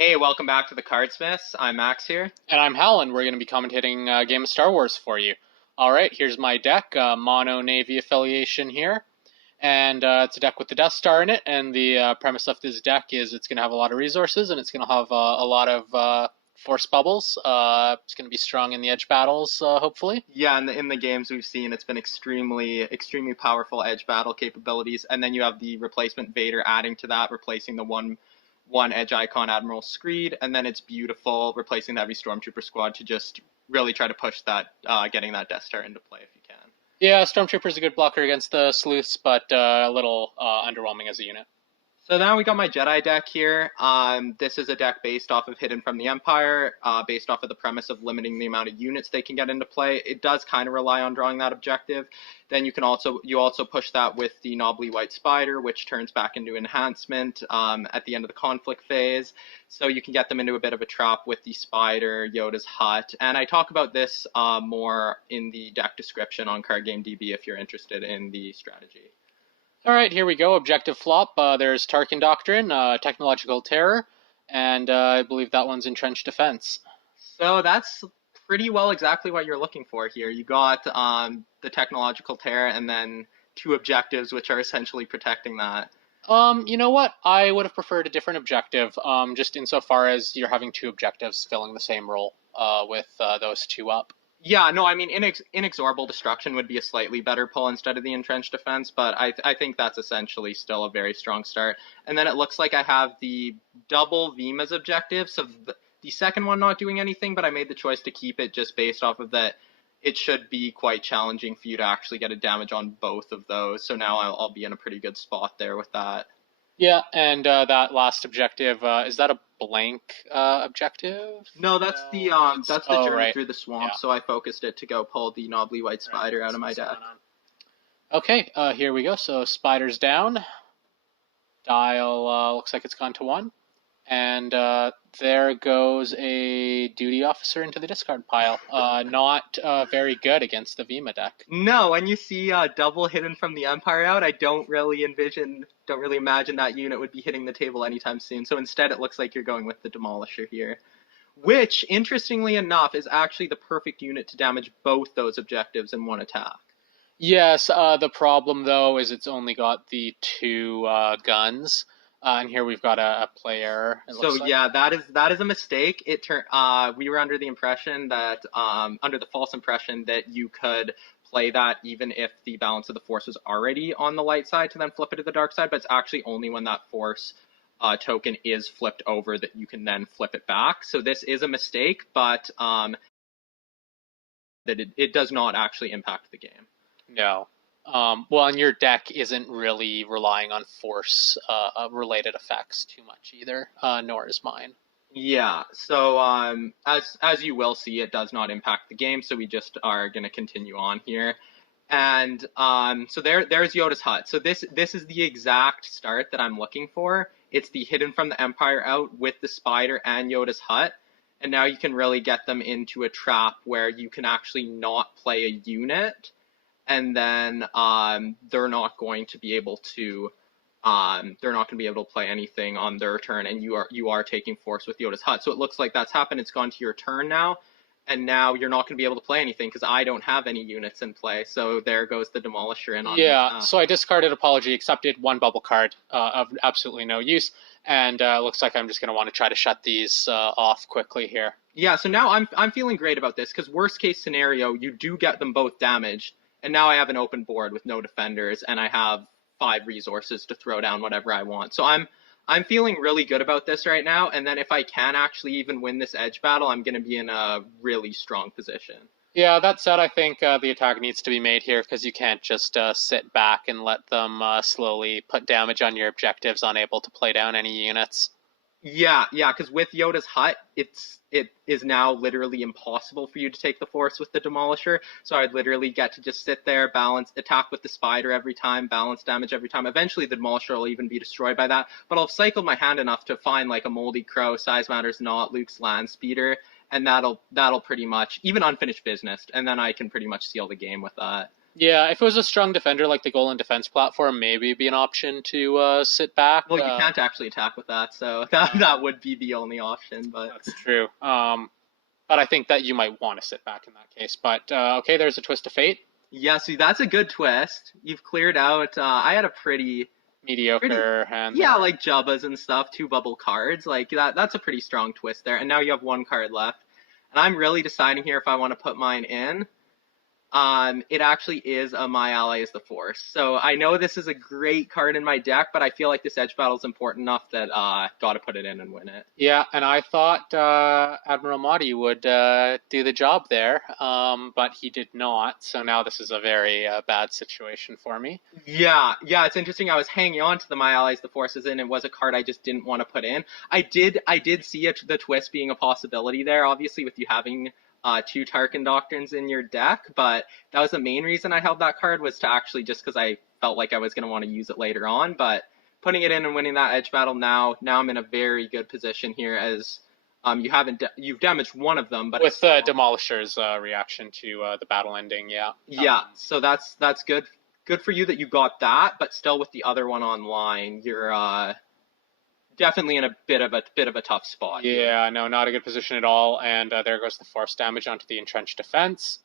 Hey, welcome back to the Cardsmiths. I'm Max here. And I'm Hal, and we're going to be commentating a game of Star Wars for you. All right, here's my deck, Mono Navy affiliation here. And it's a deck with the Death Star in it. And the premise of this deck is it's going to have a lot of resources, and it's going to have a lot of force bubbles. It's going to be strong in the edge battles, hopefully. Yeah, in the games we've seen, it's been extremely powerful edge battle capabilities, and then you have the replacement Vader adding to that, replacing the one edge icon Admiral Screed, and then it's beautiful, replacing the heavy Stormtrooper squad to just really try to push that, getting that Death Star into play if you can. Yeah, Stormtrooper's a good blocker against the sleuths, but a little underwhelming as a unit. So now we got my Jedi deck here. This is a deck based off of Hidden from the Empire, based off of the premise of limiting the amount of units they can get into play. It does kind of rely on drawing that objective. Then you also push that with the Knobby White Spider, which turns back into enhancement at the end of the conflict phase. So you can get them into a bit of a trap with the Spider, Yoda's hut, and I talk about this more in the deck description on Card Game DB if you're interested in the strategy. All right, here we go. Objective flop. There's Tarkin Doctrine, Technological Terror, and I believe that one's Entrenched Defense. So that's pretty well exactly what you're looking for here. You got the Technological Terror and then two objectives, which are essentially protecting that. You know what? I would have preferred a different objective, just insofar as you're having two objectives filling the same role with those two up. Yeah, no, I mean, inexorable destruction would be a slightly better pull instead of the entrenched defense, but I think that's essentially still a very strong start. And then it looks like I have the double Vima's objective, so the second one not doing anything, but I made the choice to keep it just based off of that. It should be quite challenging for you to actually get a damage on both of those, so now I'll be in a pretty good spot there with that. Yeah, and that last objective, is that a blank objective? No, that's the journey right. through the swamp. Yeah. So I focused it to go pull the Knobby White Spider out of my deck. Okay, here we go. So Spider's down. Dial looks like it's gone to 1. And there goes a duty officer into the discard pile. Not very good against the Vima deck. No, when you see double Hidden from the Empire out, I don't really imagine that unit would be hitting the table anytime soon. So instead, it looks like you're going with the Demolisher here, which, interestingly enough, is actually the perfect unit to damage both those objectives in one attack. Yes, the problem though is it's only got the 2 guns. And here we've got a play error. Yeah, that is a mistake. We were under the impression that under the false impression that you could play that even if the balance of the force was already on the light side to then flip it to the dark side, but it's actually only when that force token is flipped over that you can then flip it back. So this is a mistake, but that it does not actually impact the game. No. Well, and your deck isn't really relying on force-related effects too much either, nor is mine. Yeah, so as you will see, it does not impact the game, so we just are going to continue on here. And so there's Yoda's hut. So this is the exact start that I'm looking for. It's the Hidden from the Empire out with the Spider and Yoda's hut. And now you can really get them into a trap where you can actually not play a unit, and then they're not going to be able to play anything on their turn, and you are taking force with Yoda's hut. So it looks like that's happened. It's gone to your turn now, and now you're not going to be able to play anything because I don't have any units in play. So there goes the Demolisher in on. Yeah. So I discarded Apology, accepted 1 bubble card of absolutely no use, and looks like I'm just going to want to try to shut these off quickly here. Yeah. So now I'm feeling great about this because worst case scenario, you do get them both damaged. And now I have an open board with no defenders, and I have 5 resources to throw down whatever I want. So I'm feeling really good about this right now. And then if I can actually even win this edge battle, I'm going to be in a really strong position. Yeah, that said, I think the attack needs to be made here because you can't just sit back and let them slowly put damage on your objectives, unable to play down any units. Yeah, because with Yoda's hut, it is now literally impossible for you to take the force with the Demolisher. So I'd literally get to just sit there, balance, attack with the Spider every time, balance damage every time. Eventually the Demolisher will even be destroyed by that, but I'll have cycled my hand enough to find like a Moldy Crow, Size Matters Not, Luke's Land Speeder, and that'll pretty much, even unfinished business, and then I can pretty much seal the game with that. Yeah, if it was a strong defender like the goal and defense platform, maybe it'd be an option to sit back. Well, you can't actually attack with that, so that would be the only option. But that's true. But I think that you might want to sit back in that case. But okay, there's a twist of fate. yeah, see, that's a good twist. You've cleared out. I had a pretty Mediocre hand. yeah, like Jabba's and stuff, 2 bubble cards. Like that's a pretty strong twist there. And now you have 1 card left. And I'm really deciding here if I want to put mine in. It actually is a My Ally is the Force. So I know this is a great card in my deck, but I feel like this edge battle is important enough that gotta put it in and win it. Yeah, and I thought Admiral Mahdi would do the job there, but he did not. So now this is a very bad situation for me. Yeah, it's interesting. I was hanging on to the My Ally is the Forces, and it was a card I just didn't want to put in. I did see the twist being a possibility there, obviously, with you having 2 Tarkin Doctrines in your deck, but that was the main reason I held that card, was to actually just because I felt like I was going to want to use it later on. But putting it in and winning that edge battle now I'm in a very good position here, as you've damaged one of them, but with Demolisher's reaction to the battle ending, yeah. So that's good for you that you got that, but still with the other one online, you're definitely in a bit of a tough spot. Yeah, no, not a good position at all. And there goes the force damage onto the entrenched defense.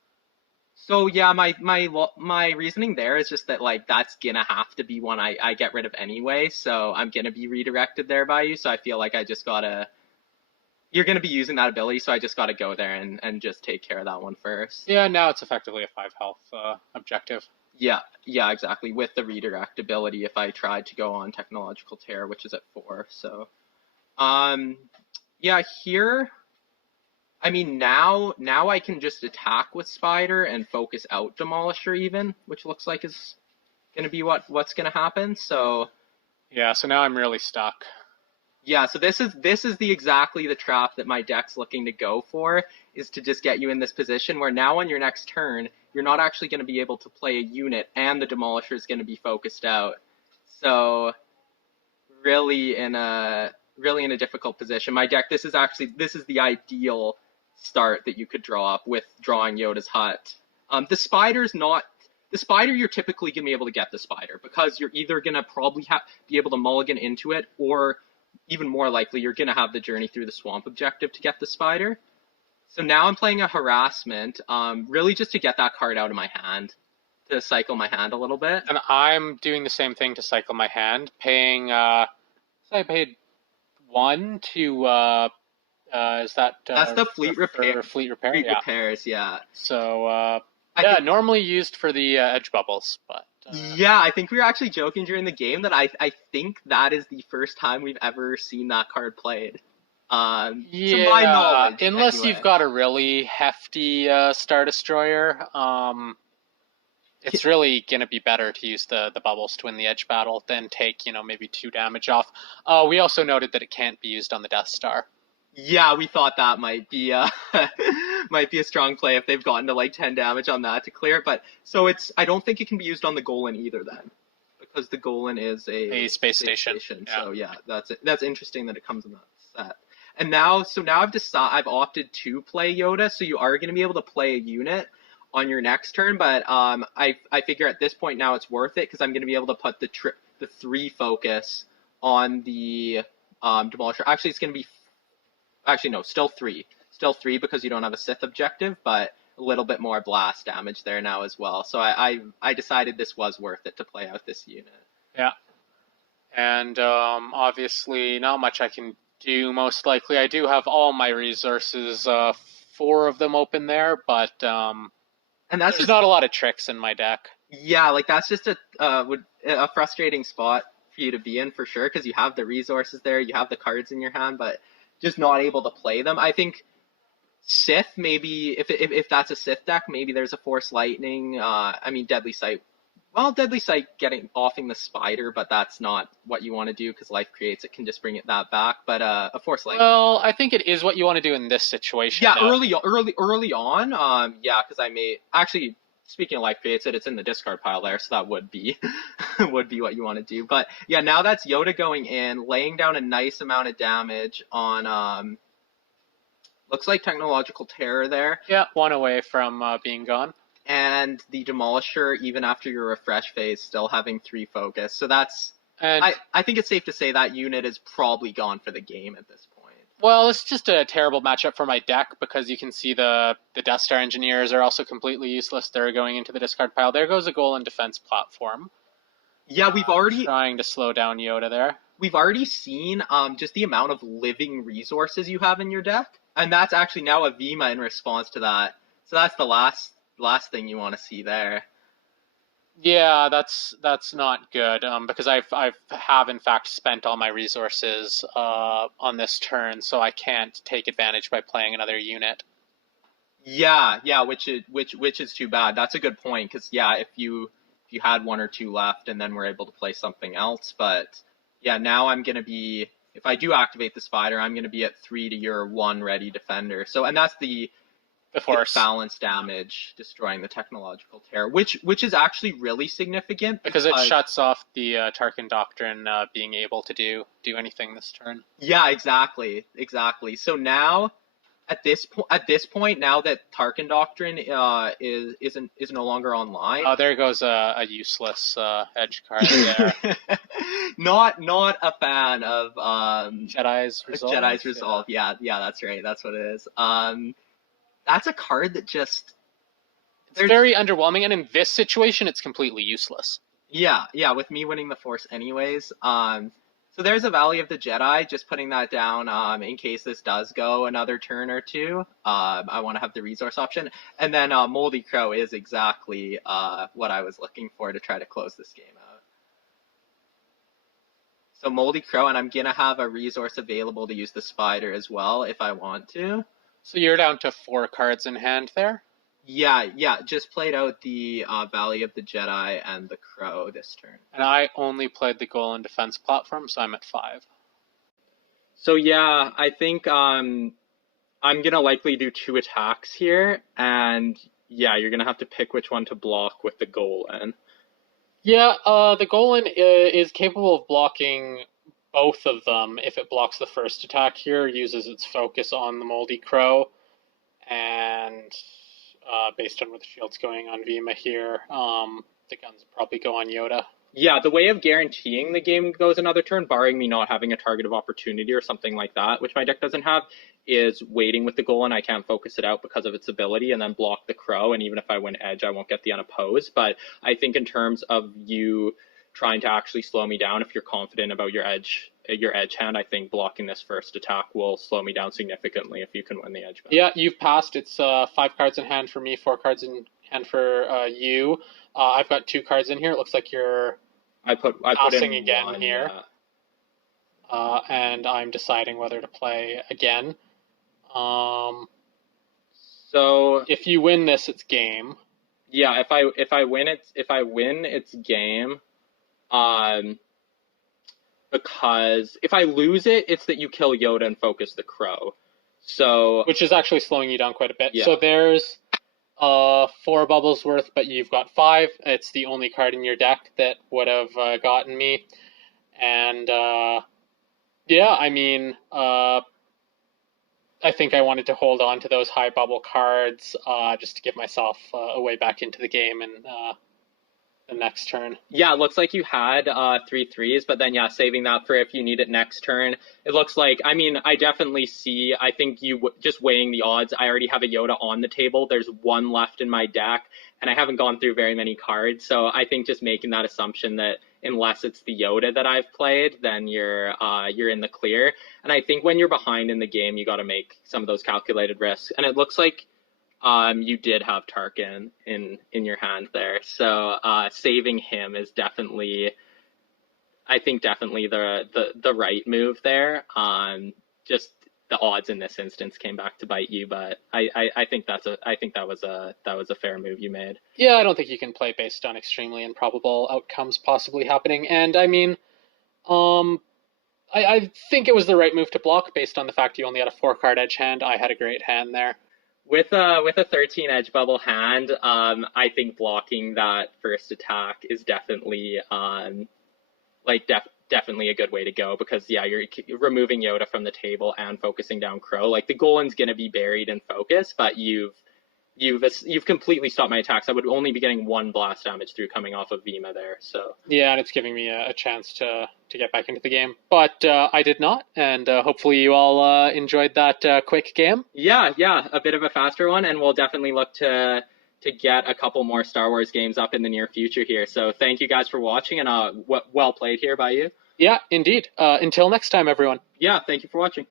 So yeah, my reasoning there is just that like that's gonna have to be one I get rid of anyway. So I'm gonna be redirected there by you. So I feel like I just gotta. You're gonna be using that ability, so I just gotta go there and just take care of that one first. Yeah, now it's effectively a 5 health objective. Yeah, exactly. With the redirect ability, if I tried to go on technological tear, which is at 4, so, yeah, here, I mean, now I can just attack with Spider and focus out Demolisher even, which looks like is gonna be what's gonna happen. So, yeah, so now I'm really stuck. Yeah, so this is exactly the trap that my deck's looking to go for, is to just get you in this position where now on your next turn, you're not actually going to be able to play a unit, and the Demolisher is going to be focused out. So really in a difficult position. My deck, this is the ideal start that you could draw up with drawing Yoda's Hut. The Spider, you're typically going to be able to get the Spider, because you're either going to probably be able to mulligan into it, or even more likely, you're going to have the Journey Through the Swamp objective to get the Spider. So now I'm playing a Harassment, really just to get that card out of my hand, to cycle my hand a little bit. And I'm doing the same thing to cycle my hand, paying, I paid 1 to, is that... That's the Fleet Repair. Fleet Repair, Fleet Repairs, yeah. So, yeah, normally used for the edge bubbles, but... Yeah, I think we were actually joking during the game that I think that is the first time we've ever seen that card played. Yeah, to my knowledge, unless anyway. You've got a really hefty Star Destroyer, it's really going to be better to use the bubbles to win the edge battle than take, maybe 2 damage off. We also noted that it can't be used on the Death Star. Yeah, we thought that might be a strong play if they've gotten to like 10 damage on that to clear it. But so I don't think it can be used on the Golan either then, because the Golan is a space station. Yeah. So yeah, that's interesting that it comes in that set. And now I've opted to play Yoda, so you are going to be able to play a unit on your next turn. But I figure at this point now it's worth it, because I'm going to be able to put the 3 focus on the Demolisher. Actually, it's going to be. Actually, no, still 3. Still 3 because you don't have a Sith objective, but a little bit more blast damage there now as well. So I decided this was worth it to play out this unit. Yeah. And obviously not much I can do, most likely. I do have all my resources, 4 of them open there, but and there's not a lot of tricks in my deck. Yeah, like that's just a frustrating spot for you to be in for sure, because you have the resources there, you have the cards in your hand, but just not able to play them. I think Sith, maybe, if that's a Sith deck, maybe there's a Force Lightning. I mean, Deadly Sight. Well, Deadly Sight offing the Spider, but that's not what you want to do, because Life Creates it can just bring it that back. But a Force Lightning. Well, I think it is what you want to do in this situation. Yeah, though. early on. Yeah, because I may actually. Speaking of Life Creates it's in the discard pile there, so that would be what you want to do. But yeah, now that's Yoda going in, laying down a nice amount of damage on looks like Technological Terror there. Yeah, 1 away from being gone. and the Demolisher, even after your refresh phase, still having 3 focus. So that's And I think it's safe to say that unit is probably gone for the game at this point. well, it's just a terrible matchup for my deck because you can see the Death Star Engineers are also completely useless. They're going into the discard pile. There goes a goal and defense platform. Yeah, we've already trying to slow down Yoda there. We've already seen just the amount of living resources you have in your deck, and that's actually now a Vima in response to that. So that's the last thing you want to see there. Yeah, that's not good because I have in fact spent all my resources on this turn, so I can't take advantage by playing another unit. Yeah, which is too bad. That's a good point because yeah, if you had 1 or 2 left and then we're able to play something else, but yeah, now I'm gonna be, if I do activate the spider, I'm gonna be at 3 to your 1 ready defender. So and that's the force balance damage, destroying the technological tear, which is actually really significant because it shuts off the Tarkin Doctrine being able to do anything this turn. Yeah, exactly. So now, at this point, now that Tarkin Doctrine is no longer online. Oh, there goes a useless edge card there. Not a fan of Jedi's Resolve. Jedi's Resolve. Yeah, that's right. That's what it is. That's a card that just... It's very underwhelming, and in this situation, it's completely useless. Yeah, with me winning the Force anyways. So there's a Valley of the Jedi, just putting that down in case this does go another turn or two. I want to have the resource option. And then Moldy Crow is exactly what I was looking for to try to close this game out. So Moldy Crow, and I'm going to have a resource available to use the Spider as well if I want to. So you're down to 4 cards in hand there? Yeah, just played out the Valley of the Jedi and the Crow this turn. And I only played the goal and defense platform, so I'm at 5. So yeah, I think I'm going to likely do 2 attacks here, and yeah, you're going to have to pick which one to block with the Golan. Yeah, the Golan is capable of blocking both of them. If it blocks the first attack here, uses its focus on the Moldy Crow, and based on where the shield's going on Vima here, the guns probably go on Yoda. Yeah, the way of guaranteeing the game goes another turn, barring me not having a target of opportunity or something like that, which my deck doesn't have, is waiting with the goal, and I can't focus it out because of its ability, and then block the Crow, and even if I win edge, I won't get the unopposed. But I think in terms of you trying to actually slow me down, if you're confident about your edge hand, I think blocking this first attack will slow me down significantly if you can win the edge battle. Yeah, you've passed. It's 5 cards in hand for me, 4 cards in hand for you. I've got 2 cards in here. It looks like you're passing in again 1, here. Yeah. And I'm deciding whether to play again. So if you win this, it's game. Yeah, if I win, it's game. Because if I lose it, it's that you kill Yoda and focus the Crow. So which is actually slowing you down quite a bit. Yeah. So there's 4 bubbles worth, but you've got 5. It's the only card in your deck that would have gotten me. And yeah, I mean, I think I wanted to hold on to those high bubble cards just to give myself a way back into the game and the next turn. Yeah, it looks like you had 3 3s, but then yeah, saving that for if you need it next turn. It looks like, I mean, I definitely see, I think you just weighing the odds, I already have a Yoda on the table. There's 1 left in my deck, and I haven't gone through very many cards, so I think just making that assumption that unless it's the Yoda that I've played, then you're in the clear. And I think when you're behind in the game, you got to make some of those calculated risks. And it looks like you did have Tarkin in your hand there, so saving him is definitely, I think, definitely the right move there. Just the odds in this instance came back to bite you, but I think that was a fair move you made. Yeah, I don't think you can play based on extremely improbable outcomes possibly happening, and I mean, I think it was the right move to block based on the fact you only had a 4-card edge hand. I had a great hand there. With a 13 edge bubble hand, I think blocking that first attack is definitely definitely a good way to go, because yeah, you're removing Yoda from the table and focusing down Crow. Like, the Golan's gonna be buried in focus, but you've you've completely stopped my attacks. I would only be getting 1 blast damage through coming off of Vima there. So yeah, and it's giving me a chance to get back into the game, but I did not, and hopefully you all enjoyed that quick game. Yeah, a bit of a faster one, and we'll definitely look to get a couple more Star Wars games up in the near future here. So thank you guys for watching, and well played here by you. Yeah, indeed. Until next time, everyone. Yeah, thank you for watching.